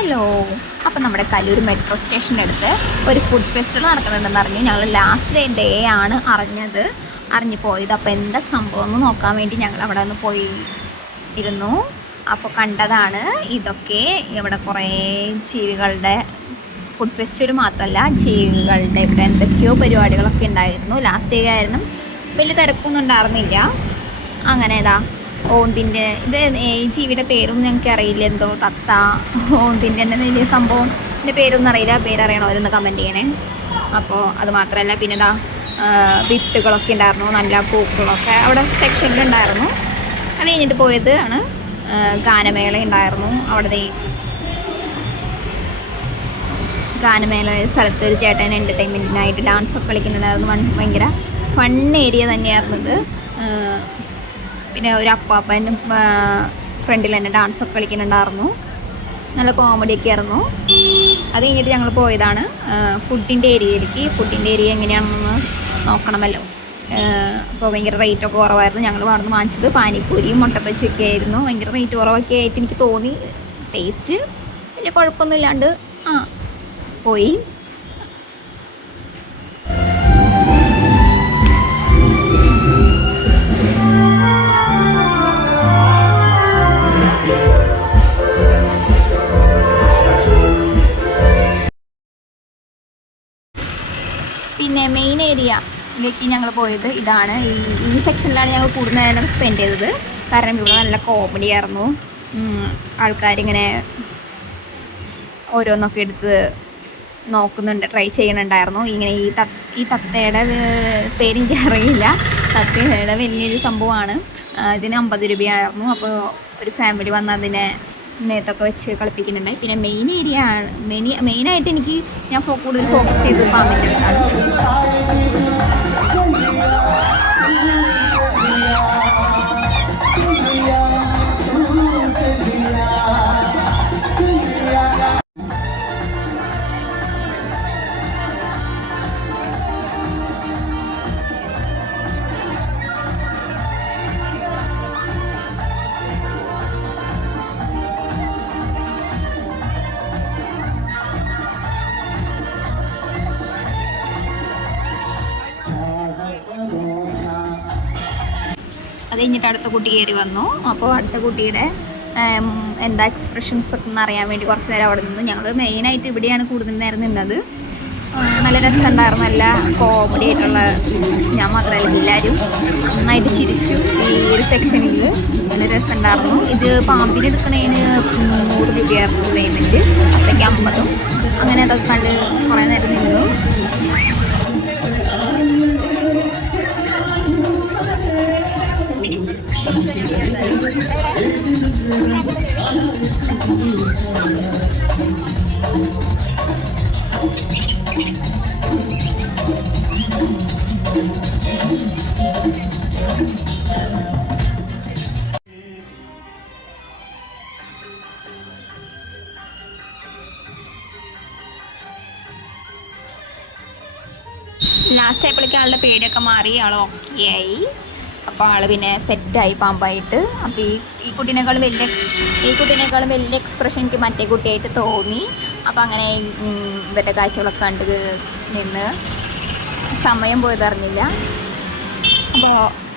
Hello. അപ്പം നമ്മുടെ Kaloor metro സ്റ്റേഷൻ്റെ അടുത്ത് ഒരു ഫുഡ് ഫെസ്റ്റിവൽ നടക്കുന്നുണ്ടെന്ന് അറിഞ്ഞു. ഞങ്ങൾ ലാസ്റ്റ് ഡേ ആണ് അറിഞ്ഞു പോയത്. അപ്പോൾ എന്താ സംഭവം എന്ന് നോക്കാൻ വേണ്ടി ഞങ്ങൾ അവിടെ നിന്ന് പോയി ഇരുന്നു. അപ്പോൾ കണ്ടതാണ് ഇതൊക്കെ. ഇവിടെ കുറേ ജീവികളുടെ ഫുഡ് ഫെസ്റ്റിവൽ മാത്രമല്ല, ജീവികളുടെ ഇവിടെ എന്തൊക്കെയോ പരിപാടികളൊക്കെ ഉണ്ടായിരുന്നു. ലാസ്റ്റ് ഡേ കാരണം വലിയ തിരക്കൊന്നും ഉണ്ടായിരുന്നില്ല. അങ്ങനെ ഓന്തിൻ്റെ ഈ ജീവിയുടെ പേരൊന്നും ഞങ്ങൾക്ക് അറിയില്ല. എന്തോ തത്ത ഓന്തിൻ്റെ തന്നെ വലിയ സംഭവം, ഇതിൻ്റെ പേരൊന്നും അറിയില്ല. പേരറിയണവരൊന്ന് കമൻറ്റ് ചെയ്യണേ. അപ്പോൾ അത് മാത്രമല്ല, പിന്നെ വിത്തുകളൊക്കെ ഉണ്ടായിരുന്നു, നല്ല പൂക്കളൊക്കെ അവിടെ സെക്ഷനിലുണ്ടായിരുന്നു. അത് കഴിഞ്ഞിട്ട് പോയത് ആണ് ഗാനമേള ഉണ്ടായിരുന്നു. അവിടെ ഗാനമേള സ്ഥലത്ത് ഒരു ചേട്ടൻ എൻ്റർടൈൻമെൻറ്റിനായിട്ട് ഡാൻസൊക്കെ കളിക്കുന്നുണ്ടായിരുന്നു. ഭയങ്കര ഫൺ ഏരിയ തന്നെയായിരുന്നു ഇത്. പിന്നെ ഒരു അപ്പാപ്പൻ ഫ്രണ്ടിൽ തന്നെ ഡാൻസൊക്കെ കളിക്കുന്നുണ്ടായിരുന്നു. നല്ല കോമഡിയൊക്കെ ആയിരുന്നു. അത് കഴിഞ്ഞിട്ട് ഞങ്ങൾ പോയതാണ് ഫുഡിൻ്റെ ഏരിയയിലേക്ക്. ഫുഡിൻ്റെ ഏരിയ എങ്ങനെയാണെന്ന് നോക്കണമല്ലോ. അപ്പോൾ ഭയങ്കര റേറ്റൊക്കെ കുറവായിരുന്നു. ഞങ്ങൾ അവിടെ നിന്ന് വാങ്ങിച്ചത് പാനിപ്പൂരിയും മുട്ടപ്പച്ചയൊക്കെ ആയിരുന്നു. ഭയങ്കര റേറ്റ് കുറവൊക്കെ ആയിട്ട് എനിക്ക് തോന്നി. ടേസ്റ്റ് വലിയ കുഴപ്പമൊന്നും ഇല്ലാണ്ട് പോയി. പിന്നെ മെയിൻ ഏരിയയിലേക്ക് ഞങ്ങൾ പോയത് ഇതാണ്. ഈ സെക്ഷനിലാണ് ഞങ്ങൾ കൂടുതൽ നേരം സ്പെൻഡ് ചെയ്തത്. കാരണം ഇവിടെ നല്ല കോമഡി ആയിരുന്നു. ആൾക്കാരിങ്ങനെ ഓരോന്നൊക്കെ എടുത്ത് നോക്കുന്നുണ്ട്, ട്രൈ ചെയ്യണുണ്ടായിരുന്നു. ഇങ്ങനെ ഈ തത്തയുടെ പേരെനിക്ക് അറിയില്ല. തത്തയുടെ വലിയൊരു സംഭവമാണ്. ഇതിന് 50 രൂപയായിരുന്നു. അപ്പോൾ ഒരു ഫാമിലി വന്ന് അതിനെ നേരത്തൊക്കെ വെച്ച് കളിപ്പിക്കുന്നുണ്ടായി. പിന്നെ മെയിനായിട്ട് ഞാൻ കൂടുതൽ ഫോക്കസ് ചെയ്ത് പാമ്പിൻ്റെ അടുത്താണ്. അത് കഴിഞ്ഞിട്ട് അടുത്ത കുട്ടി കയറി വന്നു. അപ്പോൾ അടുത്ത കുട്ടിയുടെ എന്താ എക്സ്പ്രഷൻസ് ഒക്കെ ഒന്ന് അറിയാൻ വേണ്ടി കുറച്ച് നേരം അവിടെ നിന്നു. ഞങ്ങൾ മെയിനായിട്ട് ഇവിടെയാണ് കൂടുതൽ നേരം നിന്നത്. നല്ല രസമുണ്ടായിരുന്നു. നല്ല കോമഡി ആയിട്ടുള്ള, ഞാൻ മാത്രമല്ല എല്ലാവരും നന്നായിട്ട് ചിരിച്ചു. ഈ ഒരു സെക്ഷനിൽ നല്ല രസമുണ്ടായിരുന്നു. ഇത് പാമ്പിന് എടുക്കണതിന് 100 രൂപയായിരുന്നു പേയ്മെൻറ്റ്, അപ്പോഴേക്ക് 50. അങ്ങനെ അതൊക്കെ കണ്ട് കുറേ നേരം നിന്നു. ലാസ്റ്റ് ആയപ്പോഴേക്കും ആളുടെ പേടിയൊക്കെ മാറി, ആൾ ഓക്കെ ആയി. അപ്പോൾ ആൾ പിന്നെ സെറ്റായി പാമ്പായിട്ട്. അപ്പോൾ ഈ കുട്ടീനേക്കാളും വലിയ എക്സ്പ്രഷൻ എനിക്ക് മറ്റേ കുട്ടിയായിട്ട് തോന്നി. അപ്പോൾ അങ്ങനെ ഇവരുടെ കാഴ്ചകളൊക്കെ കണ്ട് നിന്ന് സമയം പോയതറിഞ്ഞില്ല. അപ്പോൾ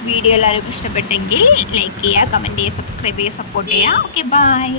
വീഡിയോ എല്ലാവർക്കും ഇഷ്ടപ്പെട്ടെങ്കിൽ ലൈക്ക് ചെയ്യുക, കമൻറ്റ് ചെയ്യുക, സബ്സ്ക്രൈബ് ചെയ്യുക, സപ്പോർട്ട് ചെയ്യുക. Okay, by.